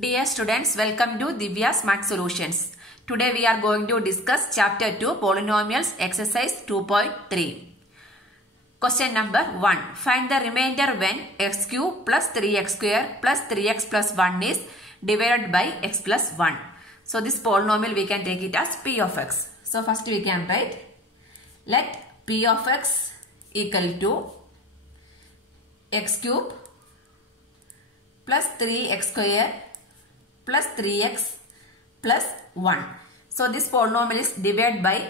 Dear students, welcome to Divya's Math Solutions. Today we are going to discuss Chapter 2 Polynomials Exercise 2.3. Question number 1. Find the remainder when x cube plus 3x square plus 3x plus 1 is divided by x plus 1. So this polynomial we can take it as p of x. So first we can write, let p of x equal to x cube plus 3x square plus 3x plus 1. So this polynomial is divided by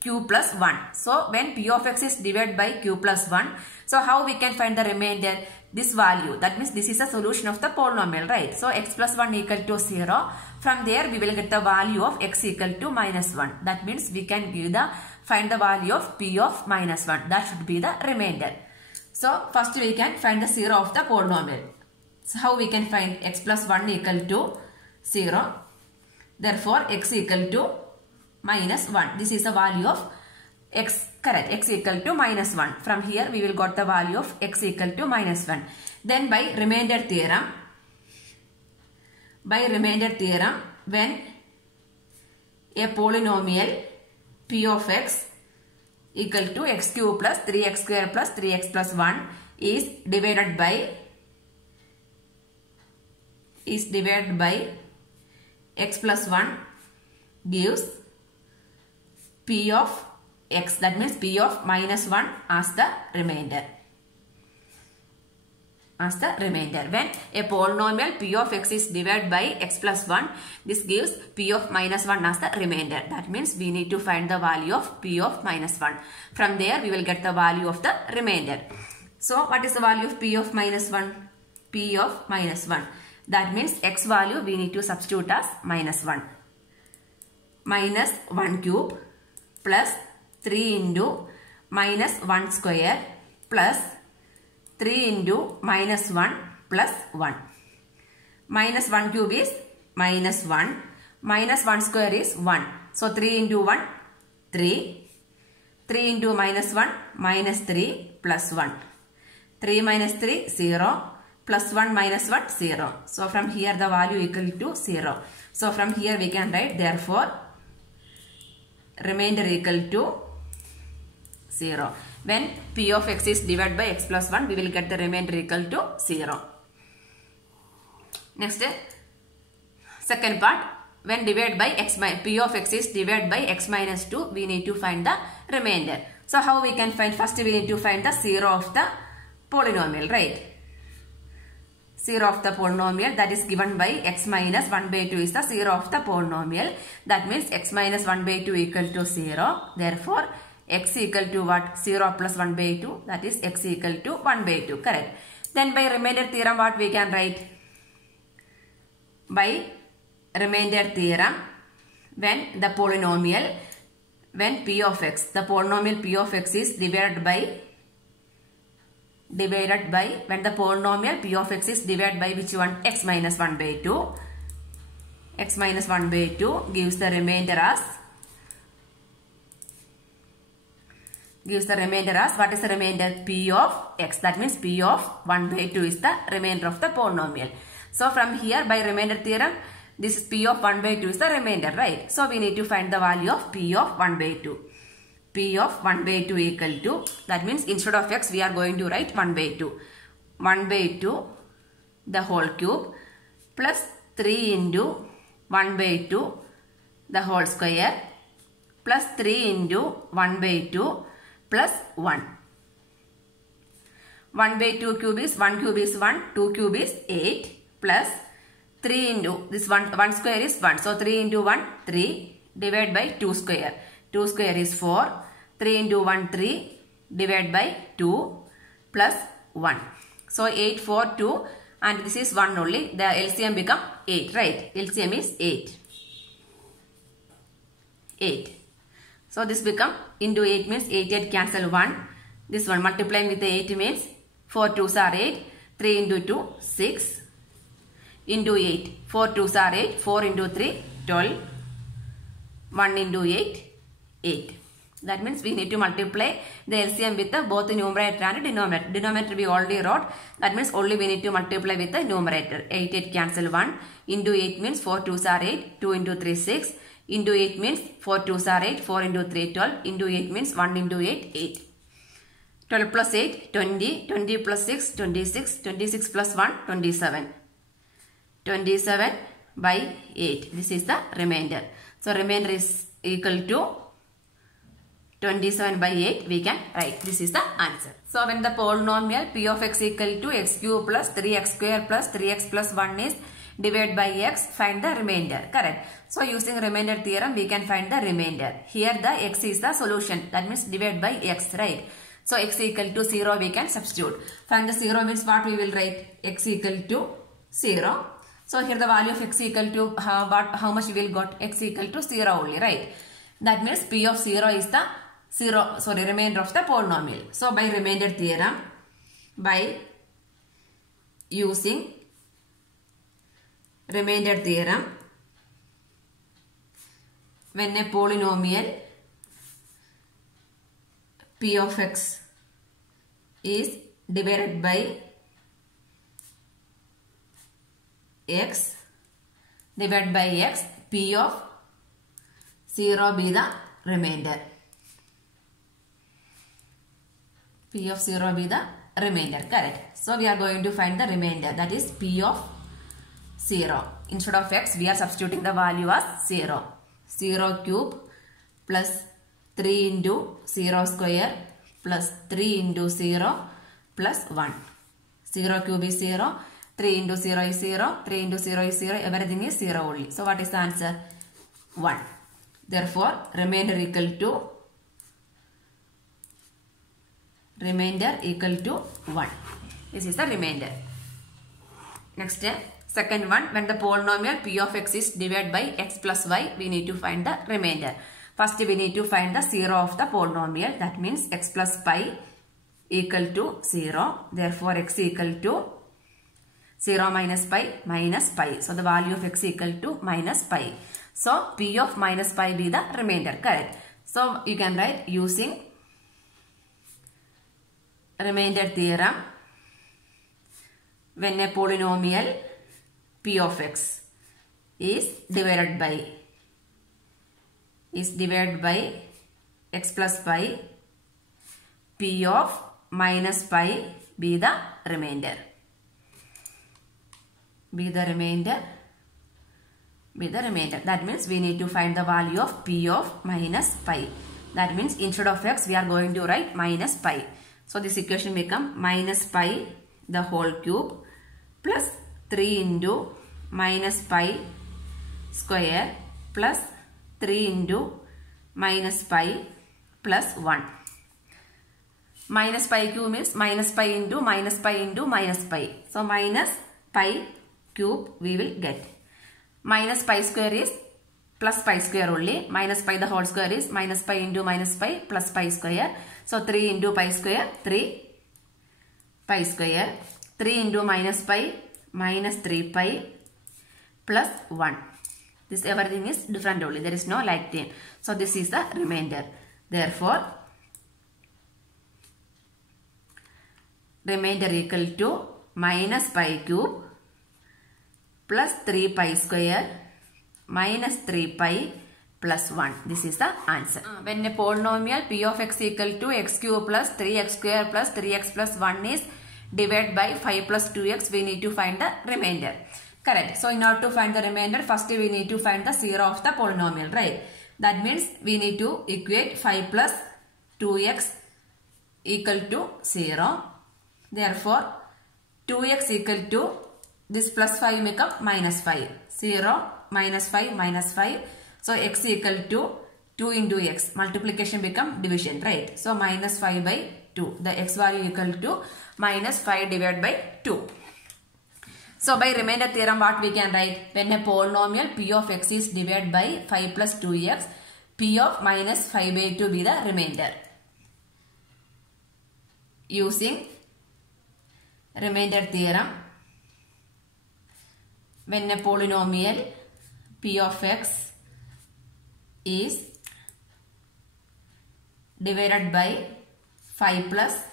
q plus 1. So when p of x is divided by q plus 1, so how we can find the remainder? This value. That means this is a solution of the polynomial, right? So x plus 1 equal to 0. From there we will get the value of x equal to minus 1. That means we can find the value of p of minus 1. That should be the remainder. So first we can find the 0 of the polynomial. So how we can find x plus 1 equal to 0. Therefore x equal to minus 1. This is the value of x, correct, x equal to minus 1. From here we will got the value of x equal to minus 1. Then by remainder theorem, when a polynomial p of x equal to x cube plus 3x square plus 3x plus 1 is divided by x plus 1 gives p of x, that means p of minus 1 as the remainder. When a polynomial p of x is divided by x plus 1, this gives p of minus 1 as the remainder. That means we need to find the value of p of minus 1. From there we will get the value of the remainder. So what is the value of p of minus 1? P of minus 1. That means x value we need to substitute as minus 1. Minus 1 cube plus 3 into minus 1 square plus 3 into minus 1 plus 1. Minus 1 cube is minus 1. Minus 1 square is 1. So 3 into 1, 3. 3 into minus 1, minus 3 plus 1. 3 minus 3, 0. Plus 1 minus 1, 0. So from here the value equal to 0. So from here we can write, therefore remainder equal to 0. When p of x is divided by x plus 1, we will get the remainder equal to 0. Next, second part, when divided by x, p of x is divided by x minus 2, we need to find the remainder. So how we can find? First we need to find the 0 of the polynomial, right? 0 of the polynomial, that is given by x minus 1 by 2 is the 0 of the polynomial. That means x minus 1 by 2 equal to 0. Therefore, x equal to what? 0 plus 1 by 2. That is x equal to 1 by 2. Correct. Then by remainder theorem, what we can write? By remainder theorem, when the polynomial, when p of x, the polynomial p of x is divided by, when the polynomial p of x is divided by which one? X minus 1 by 2. X minus 1 by 2 gives the remainder as, what is the remainder? P of x. That means p of 1 by 2 is the remainder of the polynomial. So from here by remainder theorem, this is p of 1 by 2 is the remainder, right? So we need to find the value of p of 1 by 2. P of 1 by 2 equal to, that means instead of x we are going to write 1 by 2. 1 by 2 the whole cube plus 3 into 1 by 2 the whole square plus 3 into 1 by 2 plus 1. 1 by 2 cube is 1 cube is 1, 2 cube is 8 plus 3 into this 1 square is 1. So 3 into 1, 3 divided by 2 square. 2 square is 4. 3 into 1, 3 divided by 2 plus 1. So 8, 4, 2 and this is 1 only. The LCM become 8, right? LCM is 8. 8. So this become into 8 means 8, 8 cancel 1. This one multiplying with the 8 means 4 2s are 8. 3 into 2, 6 into 8. 4 2s are 8. 4 into 3, 12. 1 into 8, 8. That means we need to multiply the LCM with both the numerator and denominator. Denominator we already wrote. That means only we need to multiply with the numerator. 8 cancel 1. Into 8 means 4 2s are 8. 2 into 3 6. Into 8 means 4 2s are 8. 4 into 3 12. Into 8 means 1 into 8 8. 12 plus 8 20. 20 plus 6 26. 26 plus 1 27. 27 by 8. This is the remainder. So remainder is equal to 27 by 8 we can write. This is the answer. So when the polynomial p of x equal to x cube plus 3x square plus 3x plus 1 is divided by x, find the remainder. Correct. So using remainder theorem we can find the remainder. Here the x is the solution. That means divide by x, right? So x equal to 0 we can substitute. Find the 0 means what we will write? X equal to 0. So here the value of x equal to how much we will got? X equal to 0 only, right? That means p of 0 is the remainder of the polynomial. So by remainder theorem, by using remainder theorem, when a polynomial p of x is divided by x divided by x, p of 0 be the remainder. P of 0 be the remainder. Correct. So we are going to find the remainder, that is p of 0. Instead of x we are substituting the value as 0. 0 cube plus 3 into 0 square plus 3 into 0 plus 1. 0 cube is 0. 3 into 0 is 0. 3 into 0 is 0. Everything is 0 only. So what is the answer? 1. Therefore remainder equal to 1. This is the remainder. Next, second one, when the polynomial p of x is divided by x plus y, we need to find the remainder. First we need to find the 0 of the polynomial. That means x plus pi equal to 0. Therefore x equal to 0 minus pi. So the value of x equal to minus pi. So p of minus pi be the remainder. Correct. So you can write using remainder theorem, when a polynomial p of x is divided by x plus pi, p of minus pi be the remainder. That means we need to find the value of p of minus pi. That means instead of x we are going to write minus pi. So this equation become minus pi the whole cube plus 3 into minus pi square plus 3 into minus pi plus 1. Minus pi cube means minus pi into minus pi into minus pi. So minus pi cube we will get. Minus pi square is plus pi square only. Minus pi the whole square is minus pi into minus pi plus pi square. So 3 into pi square, 3 pi square. 3 into minus pi, minus 3 pi plus 1. This everything is different only. There is no like term. So this is the remainder. Therefore, remainder equal to minus pi cube plus 3 pi square minus 3 pi plus 1. This is the answer. When a polynomial p of x equal to x cube plus 3x square plus 3x plus 1 is divided by 5 plus 2x, we need to find the remainder. Correct. So in order to find the remainder, first we need to find the 0 of the polynomial, right? That means we need to equate 5 plus 2x equal to 0. Therefore, 2x equal to this plus 5 become minus 5. 0 minus 5 minus 5. So x equal to 2 into x. Multiplication become division, right? So minus 5 by 2. The x value equal to minus 5 divided by 2. So by remainder theorem what we can write? When a polynomial p of x is divided by 5 plus 2x, p of minus 5 by 2 be the remainder. Using remainder theorem, when a polynomial p of x is divided by 5 plus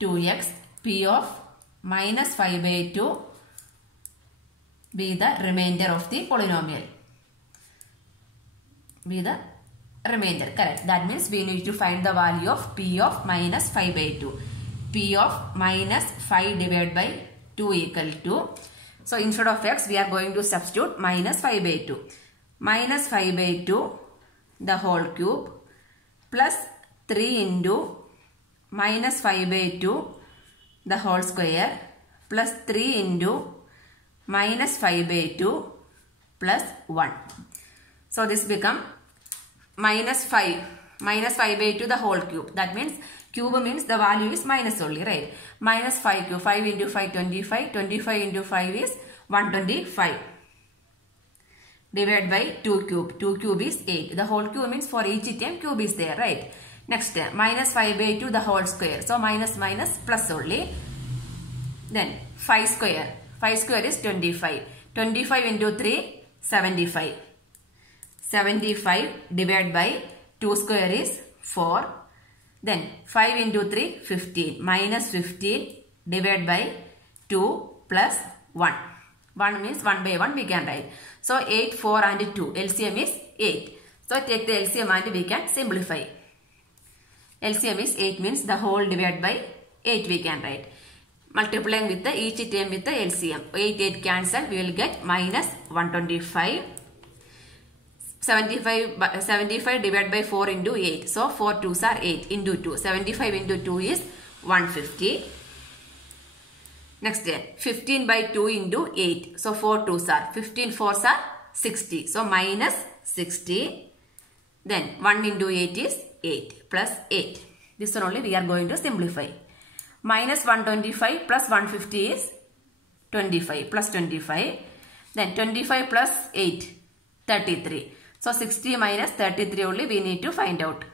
2x, p of minus 5 by 2 be the remainder of the polynomial. Be the remainder, correct. That means we need to find the value of p of minus 5 by 2. P of minus 5 divided by 2 equal to, so instead of x we are going to substitute minus 5 by 2. Minus 5 by 2 the whole cube plus 3 into minus 5 by 2 the whole square plus 3 into minus 5 by 2 plus 1. So this become minus 5 by 2 the whole cube. That means cube means the value is minus only, right? Minus 5 cube, 5 into 5 25, 25 into 5 is 125 divided by 2 cube. 2 cube is 8. The whole cube means for each term cube is there, right? Next minus 5 by 2 the whole square. So minus minus plus only. Then 5 square. 5 square is 25. 25 into 3 75. 75 divided by 2 square is 4. Then 5 into 3 15. Minus 15 divided by 2 plus 1. 1 means 1 by 1 we can write. So 8, 4 and 2. LCM is 8. So take the LCM and we can simplify. LCM is 8 means the whole divided by 8 we can write. Multiplying with the each term with the LCM. 8 cancel, we will get minus 125. 75 divided by 4 into 8. So 4 2s are 8 into 2. 75 into 2 is 150. Next 15 by 2 into 8. So 4 2s are 15 4s are 60. So minus 60. Then 1 into 8 is 8 plus 8. This one only we are going to simplify. Minus 125 plus 150 is 25 plus 25. Then 25 plus 8 33. So 60 minus 33 only we need to find out.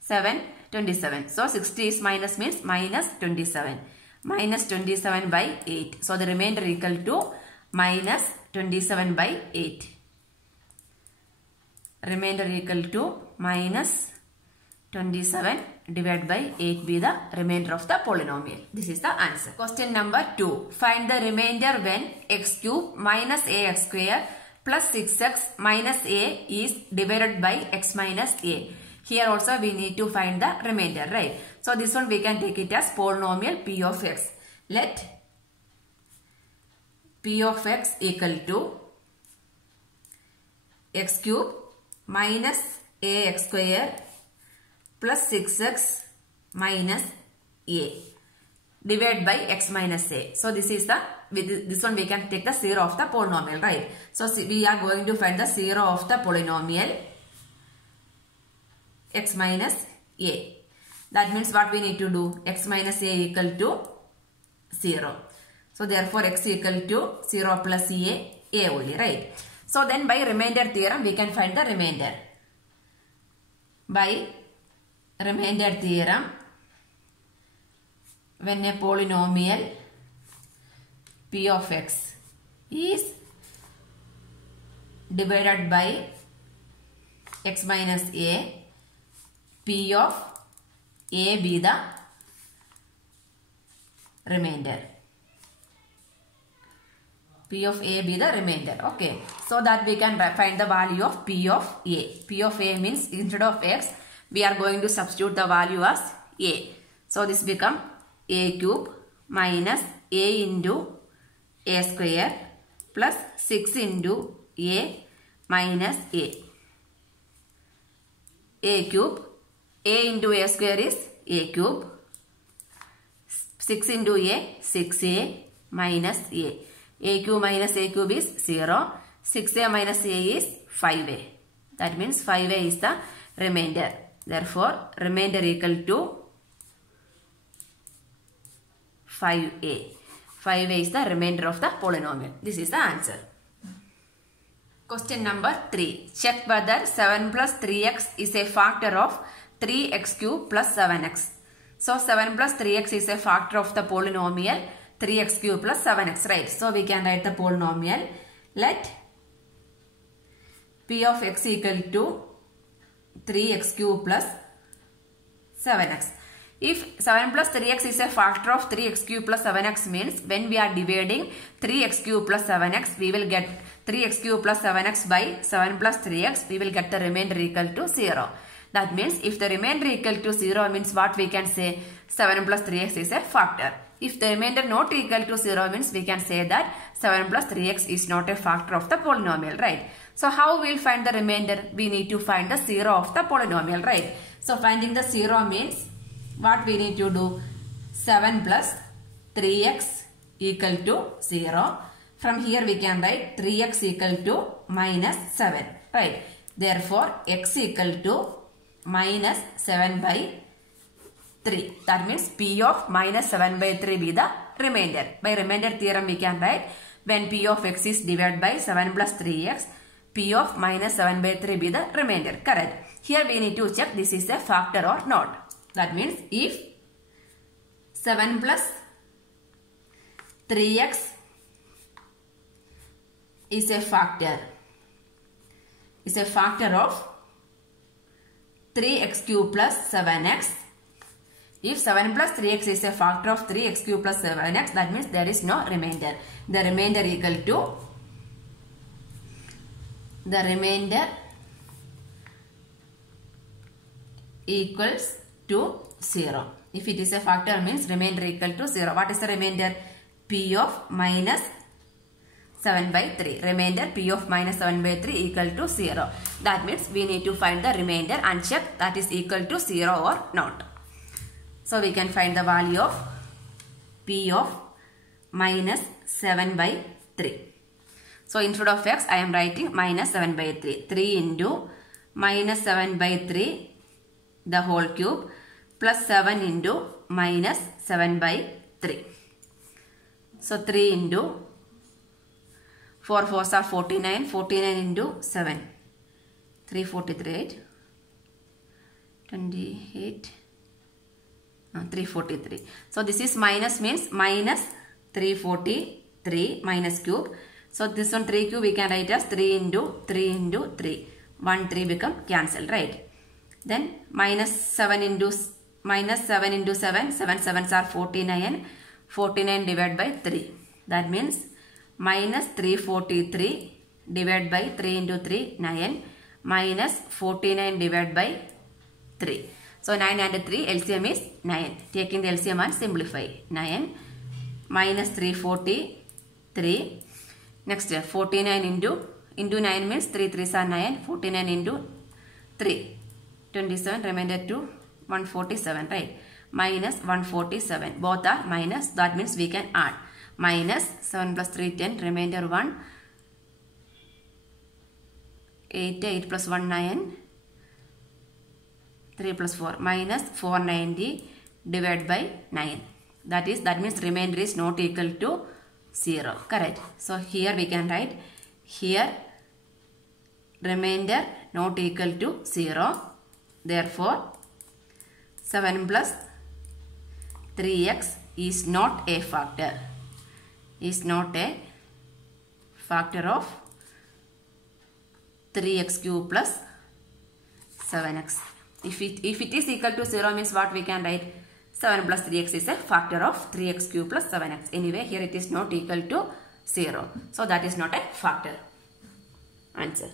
7 27. So 60 is minus means minus 27. Minus 27 by 8. So the remainder equal to minus 27 by 8. Remainder equal to minus 27 divided by 8 be the remainder of the polynomial. This is the answer. Question number 2. Find the remainder when x cube minus ax square plus 6x minus a is divided by x minus a. Here also we need to find the remainder, right? So this one we can take it as polynomial p of x. Let p of x equal to x cube minus ax square plus 6x minus a divided by x minus a. So this is the, with this one we can take the 0 of the polynomial, right? So we are going to find the 0 of the polynomial x minus a. That means what we need to do? X minus a equal to 0. So therefore x equal to 0 plus a only, right? So then by remainder theorem we can find the remainder. By remainder theorem, when a polynomial p of x is divided by x minus a, p of a be the remainder. P of a be the remainder. Okay. So that we can find the value of p of a. P of a means instead of x, we are going to substitute the value as a. So this become a cube minus a into a square plus 6 into a minus a. A cube. A into a square is a cube. 6 into a, 6a minus a. A cube minus a cube is 0. 6a minus a is 5a. That means 5a is the remainder. Therefore, remainder equal to 5a. 5a is the remainder of the polynomial. This is the answer. Question number 3. Check whether 7 plus 3x is a factor of 3x cube plus 7x. So 7 plus 3x is a factor of the polynomial 3x cube plus 7x, right? So we can write the polynomial. Let p of x equal to 3x cube plus 7x. If 7 plus 3x is a factor of 3x cube plus 7x means when we are dividing 3x cube plus 7x, we will get 3x cube plus 7x by 7 plus 3x, we will get the remainder equal to 0. That means if the remainder equal to 0 means what we can say? 7 plus 3x is a factor. If the remainder not equal to 0 means we can say that 7 plus 3x is not a factor of the polynomial, right? So how we will find the remainder? We need to find the 0 of the polynomial, right? So finding the 0 means what we need to do? 7 plus 3x equal to 0. From here we can write 3x equal to minus 7, right? Therefore x equal to minus 7 by 3. That means P of minus 7 by 3 be the remainder. By remainder theorem we can write when P of x is divided by 7 plus 3x, P of minus 7 by 3 be the remainder. Correct. Here we need to check this is a factor or not. That means if 7 plus 3x is a factor of 3x cube plus 7x. If 7 plus 3x is a factor of 3x cube plus 7x, that means there is no remainder. The remainder equals to 0. If it is a factor means remainder equal to 0. What is the remainder? P of minus 7 by 3. Remainder P of minus 7 by 3 equal to 0. That means we need to find the remainder and check that is equal to 0 or not. So we can find the value of P of minus 7 by 3. So instead of x I am writing minus 7 by 3. 3 into minus 7 by 3 the whole cube plus 7 into minus 7 by 3. So 3 into 4 4s are 49. 49 into 7. 343. 28. 343. So this is minus means minus 343 minus cube. So this one 3 cube we can write as 3 into 3 into 3. 1 3 become cancelled, right? Then minus 7 into 7. 7 sevens are 49. 49 divided by 3. That means minus 343 divided by 3 into 3 9 minus 49 divided by 3. So 9 and 3 LCM is 9. Taking the LCM and simplify. 9 minus 343. Next 49 into 9 means 3 3s are 9. 49 into 3. 27 remainder to 147, right? Minus 147. Both are minus. That means we can add. Minus 7 plus 3 10. Remainder 1. 8 plus 1 9. 3 plus 4 minus 490 divided by 9. That means remainder is not equal to 0. Correct. So here we can write here remainder not equal to 0. Therefore 7 plus 3x is not a factor. Is not a factor of 3x cube plus 7x. If it is equal to 0 means what we can write? 7 plus 3x is a factor of 3x cube plus 7x. Anyway, here it is not equal to 0. So that is not a factor. Answer.